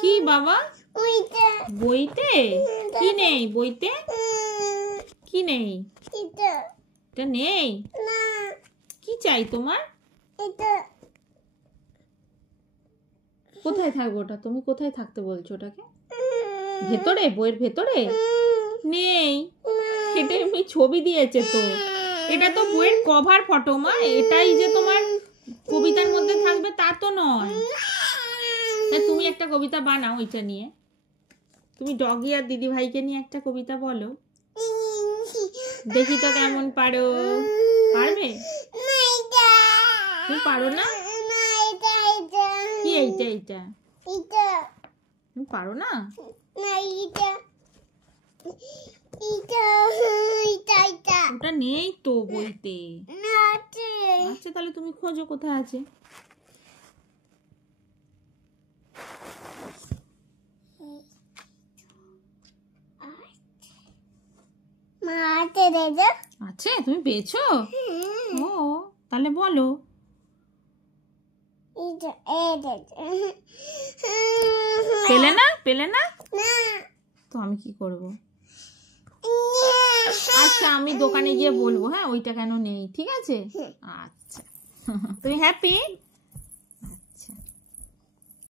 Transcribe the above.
কি বাবা? বইতে কি নেই? বইতে কি নেই? এটা নেই? কি চাই তোমার? কোথায় থাকবো ওটা? তুমি কোথায় থাকতে বলছো ওটাকে? ভেতরে? বইয়ের ভেতরে নেই। এটা এমনি ছবি দিয়েছে তো। এটা তো বইয়ের কভার ফটো মা। এটাই যে তোমার কবিতার মধ্যে থাকবে তা তো নয়। তুমি একটা কবিতা বানাও ওইটা নিয়ে। তুমি ডগি আর দিদি ভাইকে নিয়ে একটা কবিতা বলো, দেখি তো কেমন পারো। পারবে? তুমি পারো না? কি এইটা? এইটা তুমি পারো না? ওটা নেই তো বইতে। আচ্ছা তাহলে তুমি খোঁজো কোথায় আছে। আছে? তুমি পেয়েছো? ও তাহলে বলো। পেলে না? পেলে না তো আমি কি করব? আচ্ছা আমি দোকানে গিয়ে বলবো, হ্যাঁ ওইটা কেন নেই, ঠিক আছে? আচ্ছা তুমি হ্যাপি?